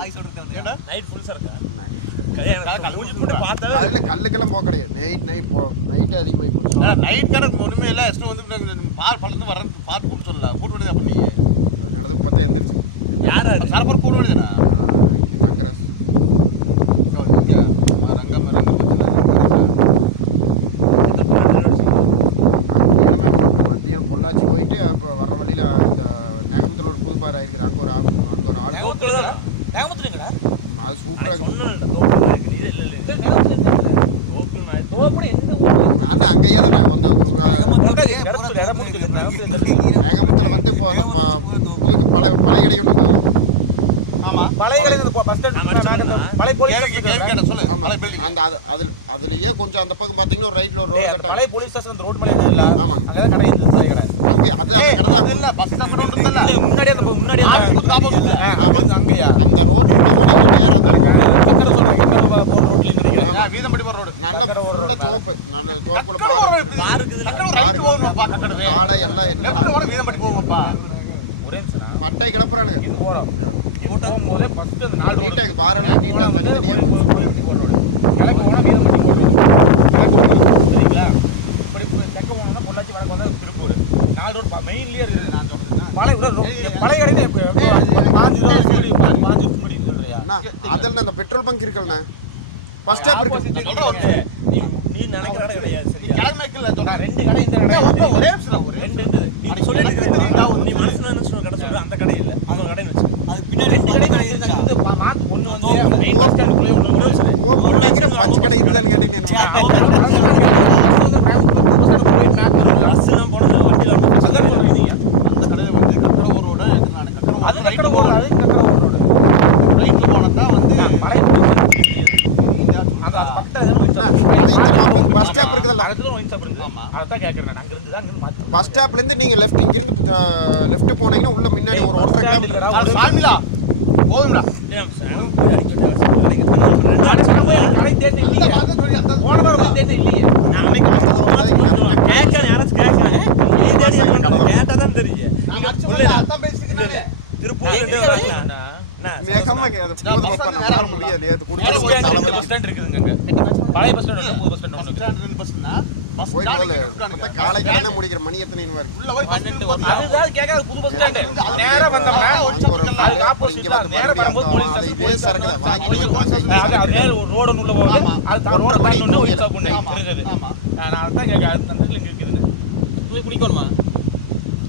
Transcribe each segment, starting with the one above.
ஆய் சொல்றது வந்து நைட் ஃபுல் சரக்கா மூஞ்சி போட்டு பார்த்தா கல்லுக்கெல்லாம் போக கிடையாது. நைட் அதிகமாக போச்சு. நைட் கணக்கு ஒன்றுமே இல்லை. எஸ்ட்டு வந்து பால் பழந்து வர பாட்டு கூட்டு சொல்லலாம். கூட்டு விடுது அப்போ நீ இப்போதான் எழுந்திரிச்சு யாரா சரப்பர் கூட்டு விடுதுண்ணா பொள்ளாச்சி போயிட்டு அப்போ வர வழியில் நேமத்தில் ஒரு புது பார் ஆகிருக்கு. அங்கே ஒரு நேமத்துலங்கடா அது சூப்பராக சொன்னேன் அங்கேயே தான் வந்து நேகமத்தில் வந்து இப்போ பழைய கடைகள் ஆமாம் பழைய கடை பஸ் ஸ்டாண்ட் பழைய போலீஸ் சொல்லு பழைய பில்டிங் அந்த அதுலயே கொஞ்சம் அந்த பக்கம் பார்த்தீங்கன்னா ஒரு ரைட்ல ஒரு பழைய போலீஸ் ஸ்டேஷன் அந்த ரோட் மேலே இல்லை அங்கே தான் கடை இருந்தது சாய் கடை அது இல்லை பஸ் ஸ்டாண்ட் ரோடு இல்லை முன்னாடி அங்கேயா அந்த ரோடு வீதம்படி போகிற ரோடு வீதம்படி போவோம்ப்பா ஒரே மட்டை கிளப்புறானுங்க இது போகிறோம் போகும்போதே ஃபஸ்ட்டு அந்த 4 ரோடு போனால் வந்து போகிற ரோடு கிழக்கு போனால் வீதம்பட்டி போகிற ரோடு கிழக்கு போகணும் சரிங்களா. இப்படி தெற்க போனோம்னா பொள்ளாச்சி வடக்கு வந்து திருப்பூர் 4 ரோடு மெயின்லேயே இருக்குது. நான் சொல்கிறேன் பழைய கடையில் 5 வருஷம் முன்னாடி சொல்கிறியா? அதில் அந்த பெட்ரோல் பங்க் இருக்குல்லண்ணா ஃபர்ஸ்ட் ஸ்டாப் நீ நினைக்கிற கடை கிடையாது. சரியா கிழமைக்குள்ள சொல்கிறேன் 2 கடை இந்த கடை ஒரே நிமிஷம் ஒரு 2 இருந்தது. நீ சொல்லிட்டு நீ மனசுல நினைச்சு கடை சொல்ற அந்த கடை இல்லை அவங்க கடைன்னு வச்சு அது பின்னாடி 2 கடை இருந்துச்சு. மாத்து ஒன்று வந்து மெயின் பஸ் ஸ்டாண்டுக்குள்ளே பஞ்சு கடை இருக்குதான்னு கேட்டீங்க. பஸ்லாம் போனது வண்டியில் அதான் சொல்கிறீங்க. அந்த கடையில் வந்து கக்கட ஒரு ரோடு அது கக்கட ஒரு ரோடு ரைட்டில் போனால் தான் வந்து பழைய அந்த பஸ் ஸ்டாப் இருக்குதுல்ல அதான் கேட்குறேன். அங்கே இருந்து தான் அங்கே மாற்றி பஸ் ஸ்டாப்லேருந்து நீங்கள் லெஃப்ட் போனீங்கன்னா உள்ள முன்னாடி ஒரு 1.5 கிலோமீட்டர் சாமிலா போதும்டா கடை தேர்ந்து இல்லையே போன வாரம் தேர்ந்து இல்லையே கேட்கறேன் யாராச்சும் கேட்கறேன் கேட்டால் தான் தெரியும். திருப்பூர் பஸ் ஸ்டாண்ட் இருக்குதுங்க. பழைய பஸ் ஸ்டாண்ட் புது பஸ் ஸ்டாண்ட் காலைக்கு முடிக்கிற மணி எத்தனை அதுதான் கேட்காது. புது பஸ் ஸ்டாண்டு நேரா வந்தோம்னா அதுக்கு ஆப்போசிட்ல நேரா வரும்போது போலீஸ் அதே ரோடு உள்ள போகுது. அது ரோடு தாண்டணும்னா ஒயிட் ஷாப் ஒன்று இருக்குது. நான் அதான் கேட்க அந்த இங்கே இருக்குதுங்க. போய் குடிக்கணுமா?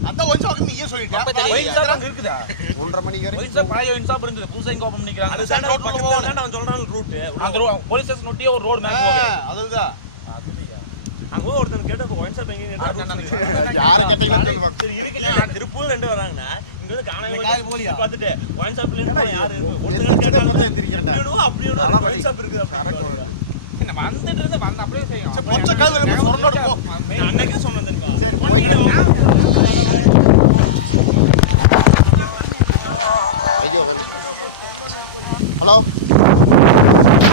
அதான் ஒயிட் ஷாப் நீயே சொல்லிட்டேன். ஒயிட் ஷாப் அங்கே இருக்குதா? 1:30 மணிக்கு ஒயிட் ஷாப் பழைய ஒயிட் ஷாப் இருந்தது. புதுசாக இங்கே ஓப்பன் பண்ணிக்கிறாங்க. அது சார் ரோட் பக்கத்துல தான் நான் சொல்றேன் ரூட். அந்த போலீஸ் ஸ்டேஷன் ஒட்டியே ஒரு ரோடு மேலே போகுது. அதுதான் அங்க ஒருத்தன் கேட்ட ஒயிட் ஷாப் எங்க யாரு கேட்டீங்க? சரி இருக்குல்ல திருப்பூர்ல இருந்து வராங்கண்ணா இங்க வந்து காணவே பார்த்துட்டு ஒயிட் ஷாப்ல இருந்து யாரு ஒருத்தர் கேட்டாங்க அப்படி ஒயிட் ஷாப் இருக்குது நம்ம வந்துட்டு இருந்து வந்த அப்படியே செய்யும். அன்னைக்கே சொன்னேன் ஹலோ